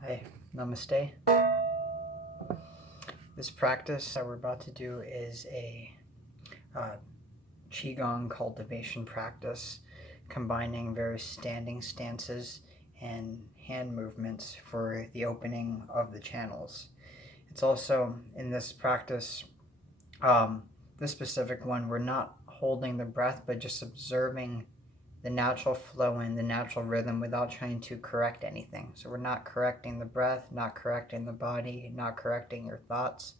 Hi, namaste. This practice that we're about to do is a qigong cultivation practice, combining various standing stances and hand movements for the opening of the channels. It's also in this practice, this specific one, we're not holding the breath, but just observing the natural flow and the natural rhythm without trying to correct anything. So we're not correcting the breath, not correcting the body, not correcting your thoughts,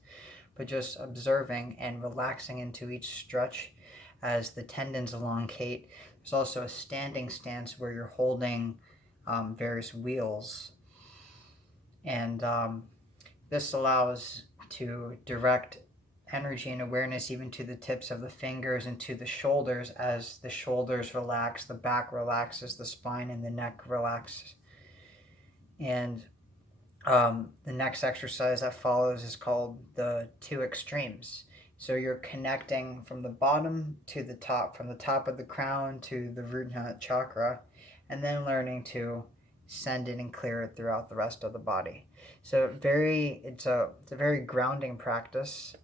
but just observing and relaxing into each stretch as the tendons elongate. There's also a standing stance where you're holding various wheels, and this allows to direct energy and awareness even to the tips of the fingers and to the shoulders. As the shoulders relax, the back relaxes, the spine and the neck relax. And the next exercise that follows is called the two extremes. So you're connecting from the bottom to the top, from the top of the crown to the root chakra, and then learning to send it and clear it throughout the rest of the body. So it's a very grounding practice.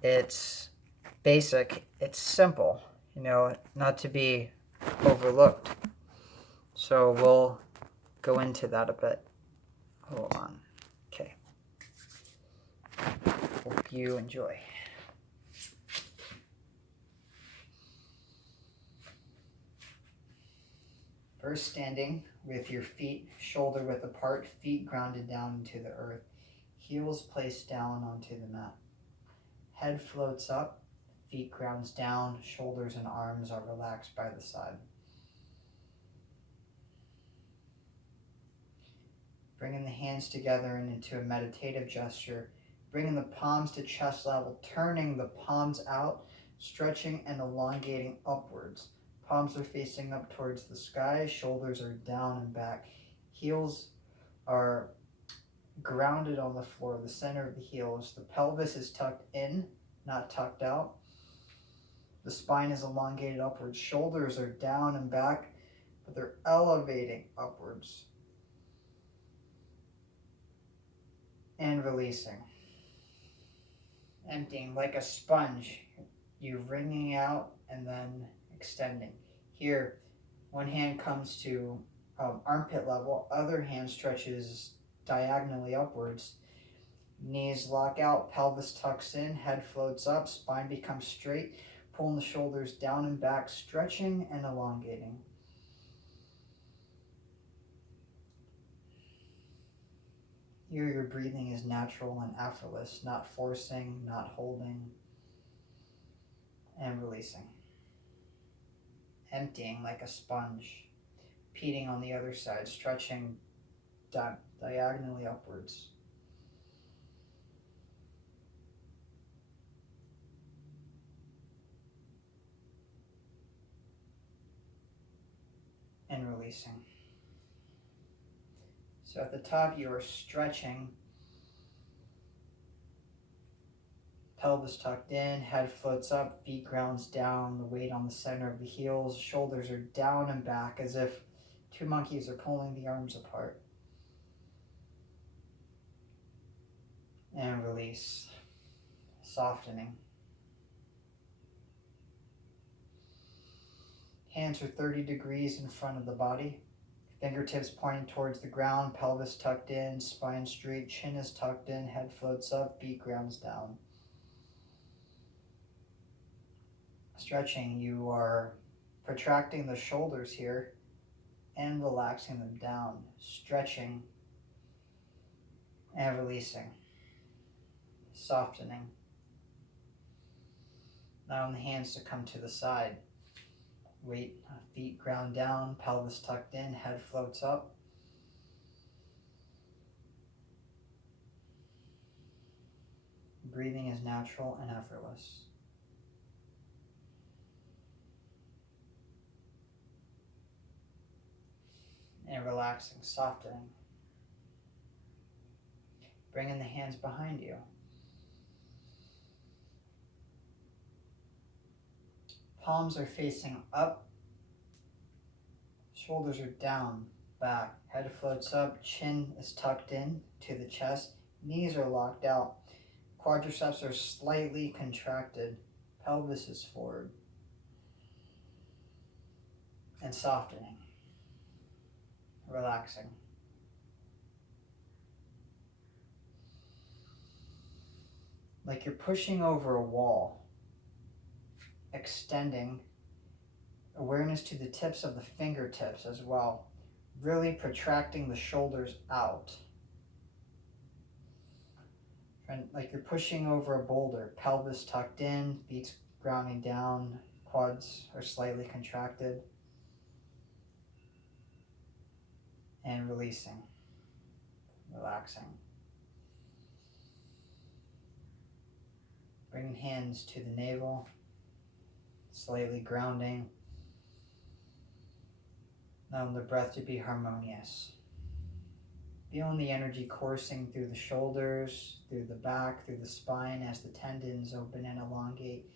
It's basic, it's simple, not to be overlooked. So we'll go into that a bit. Hold on. Okay. Hope you enjoy. First, standing with your feet shoulder width apart, feet grounded down into the earth, heels placed down onto the mat. Head floats up, feet grounds down, shoulders and arms are relaxed by the side. Bringing the hands together and into a meditative gesture, bringing the palms to chest level, turning the palms out, stretching and elongating upwards. Palms are facing up towards the sky, shoulders are down and back. Heels are grounded on the floor, the center of the heels. The pelvis is tucked in, not tucked out. The spine is elongated upwards. Shoulders are down and back, but they're elevating upwards. And releasing. Emptying like a sponge. You wringing out and then extending. Here, one hand comes to armpit level, other hand stretches diagonally upwards. Knees lock out, pelvis tucks in, head floats up, spine becomes straight, pulling the shoulders down and back, stretching and elongating. Here your breathing is natural and effortless, not forcing, not holding, and releasing. Emptying like a sponge, repeating on the other side, stretching diagonally upwards. And releasing. So at the top you are stretching, pelvis tucked in, head floats up, feet grounds down, the weight on the center of the heels, shoulders are down and back as if two monkeys are pulling the arms apart. And release, softening. Hands are 30 degrees in front of the body. Fingertips pointing towards the ground, pelvis tucked in, spine straight, chin is tucked in, head floats up, feet grounds down. Stretching, you are protracting the shoulders here and relaxing them down. Stretching and releasing. Softening. Allowing the hands to come to the side. Weight, feet ground down, pelvis tucked in, head floats up. Breathing is natural and effortless. And relaxing, softening. Bringing the hands behind you. Palms are facing up. Shoulders are down. back. Head floats up, chin is tucked in to the chest, knees are locked out, quadriceps are slightly contracted, pelvis is forward, and softening, relaxing. Like you're pushing over a wall, extending awareness to the tips of the fingertips as well, really protracting the shoulders out. Like you're pushing over a boulder, pelvis tucked in, feet grounding down, quads are slightly contracted, and releasing, relaxing. Bringing hands to the navel, slightly grounding. Allowing the breath to be harmonious. Feeling the energy coursing through the shoulders, through the back, through the spine as the tendons open and elongate.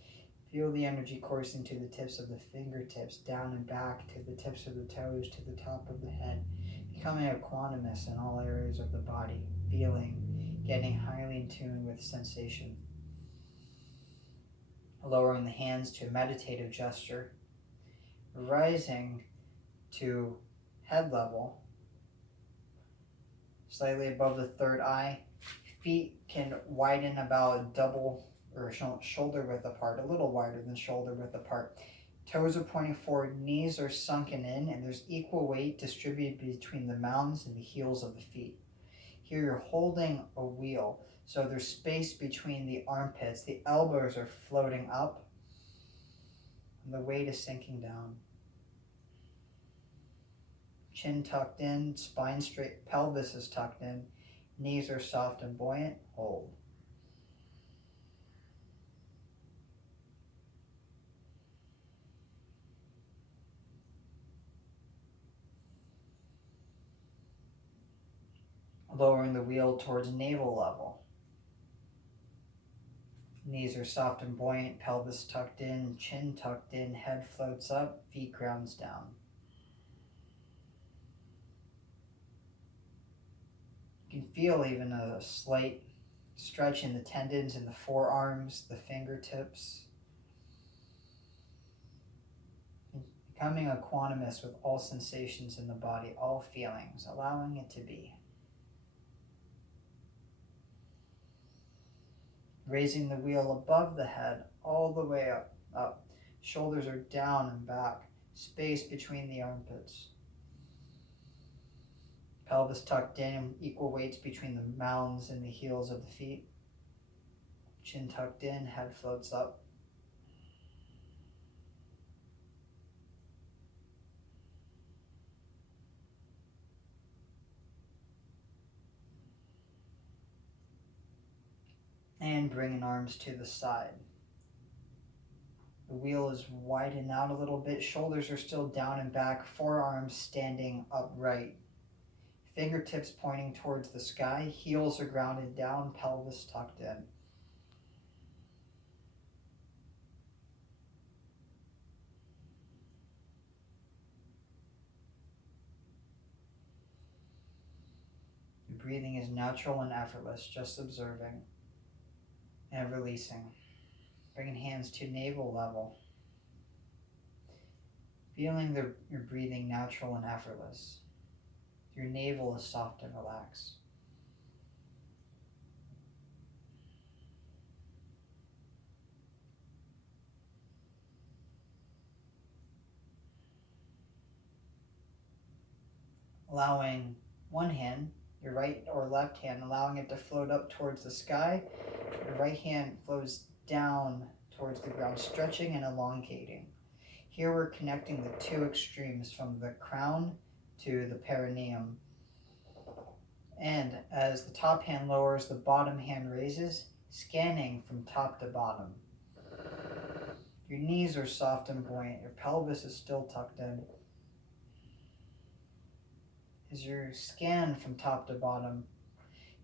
Feel the energy coursing to the tips of the fingertips, down and back, to the tips of the toes, to the top of the head. Becoming equanimous in all areas of the body. Feeling, getting highly in tune with sensation. Lowering the hands to a meditative gesture. Rising to head level, slightly above the third eye. Feet can widen about double or shoulder width apart, a little wider than shoulder width apart. Toes are pointing forward, knees are sunken in, and there's equal weight distributed between the mounds and the heels of the feet. Here you're holding a wheel, so there's space between the armpits. The elbows are floating up, and the weight is sinking down. Chin tucked in, spine straight, pelvis is tucked in, knees are soft and buoyant, hold. Lowering the wheel towards navel level. Knees are soft and buoyant, pelvis tucked in, chin tucked in, head floats up, feet grounds down. You can feel even a slight stretch in the tendons in the forearms, the fingertips. Becoming equanimous with all sensations in the body, all feelings, allowing it to be. Raising the wheel above the head, all the way up. Shoulders are down and back, space between the armpits. Pelvis tucked in, equal weights between the mounds and the heels of the feet. Chin tucked in, head floats up. And bringing arms to the side. The wheel is widened out a little bit. Shoulders are still down and back. Forearms standing upright. Fingertips pointing towards the sky. Heels are grounded down. Pelvis tucked in. Your breathing is natural and effortless. Just observing and releasing. Bringing hands to navel level. Feeling your breathing natural and effortless. Your navel is soft and relaxed. Allowing one hand, your right or left hand, allowing it to float up towards the sky. Your right hand flows down towards the ground, stretching and elongating. Here we're connecting the two extremes from the crown to the perineum. And as the top hand lowers, the bottom hand raises, scanning from top to bottom. Your knees are soft and buoyant. Your pelvis is still tucked in. As you scan from top to bottom,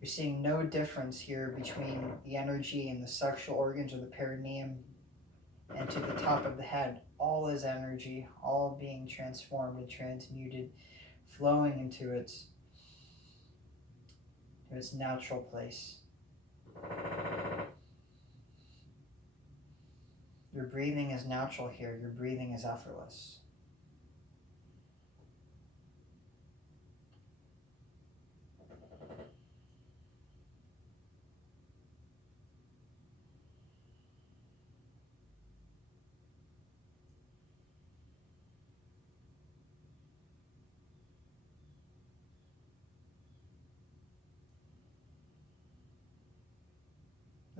you're seeing no difference here between the energy in the sexual organs or the perineum and to the top of the head. All is energy, all being transformed and transmuted flowing into its natural place. Your breathing is natural here. Your breathing is effortless.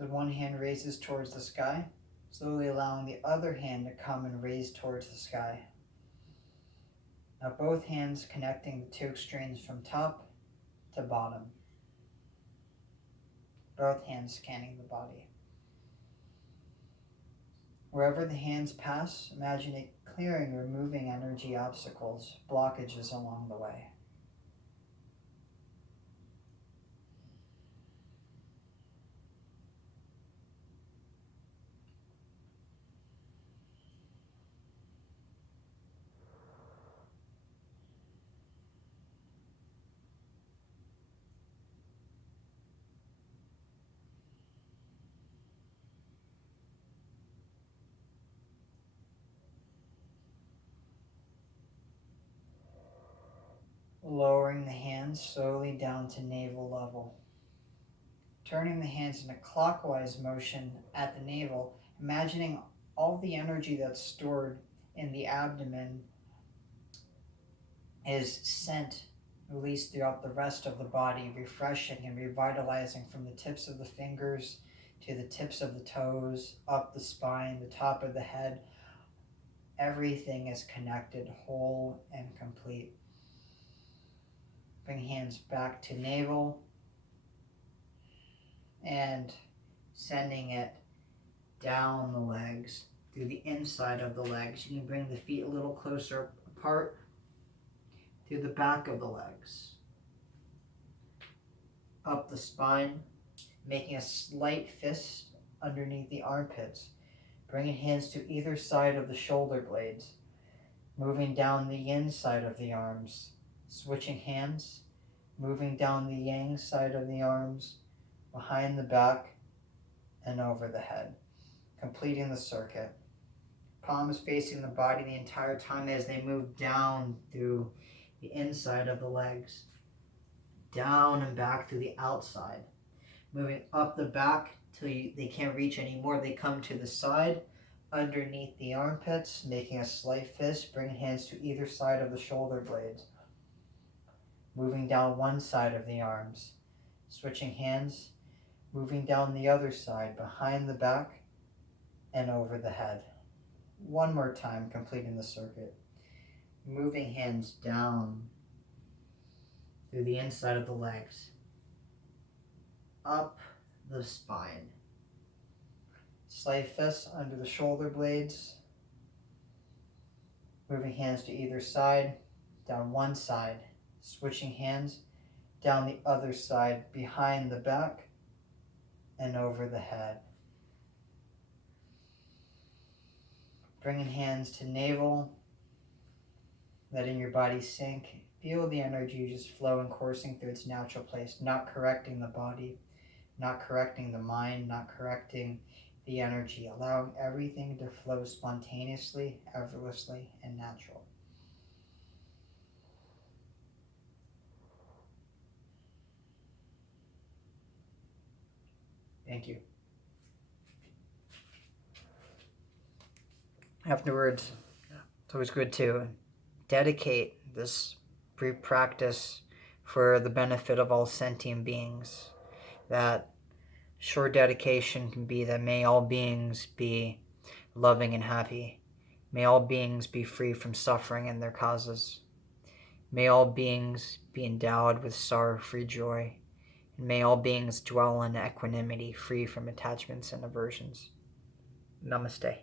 As one hand raises towards the sky, slowly allowing the other hand to come and raise towards the sky. Now both hands connecting the two extremes from top to bottom. Both hands scanning the body. Wherever the hands pass, imagine it clearing, removing energy obstacles, blockages along the way. Lowering the hands slowly down to navel level. Turning the hands in a clockwise motion at the navel, imagining all the energy that's stored in the abdomen is sent, released throughout the rest of the body, refreshing and revitalizing from the tips of the fingers to the tips of the toes, up the spine, the top of the head. Everything is connected, whole and complete. Bring hands back to navel and sending it down the legs, through the inside of the legs. You can bring the feet a little closer apart, through the back of the legs, up the spine, making a slight fist underneath the armpits, bringing hands to either side of the shoulder blades, moving down the yin side of the arms, switching hands, moving down the yang side of the arms, behind the back and over the head, completing the circuit. Palms facing the body the entire time as they move down through the inside of the legs, down and back through the outside, moving up the back till they can't reach anymore. They come to the side, underneath the armpits, making a slight fist, bring hands to either side of the shoulder blades, moving down one side of the arms, switching hands, moving down the other side, behind the back and over the head. One more time, completing the circuit. Moving hands down through the inside of the legs, up the spine. Slight fists under the shoulder blades. Moving hands to either side, down one side. Switching hands, down the other side, behind the back and over the head. Bringing hands to navel, letting your body sink. Feel the energy just flowing, coursing through its natural place, not correcting the body, not correcting the mind, not correcting the energy, allowing everything to flow spontaneously, effortlessly, and natural. Thank you. Afterwards, it's always good to dedicate this brief practice for the benefit of all sentient beings. That short dedication can be that may all beings be loving and happy. May all beings be free from suffering and their causes. May all beings be endowed with sorrow-free joy. And may all beings dwell in equanimity, free from attachments and aversions. Namaste.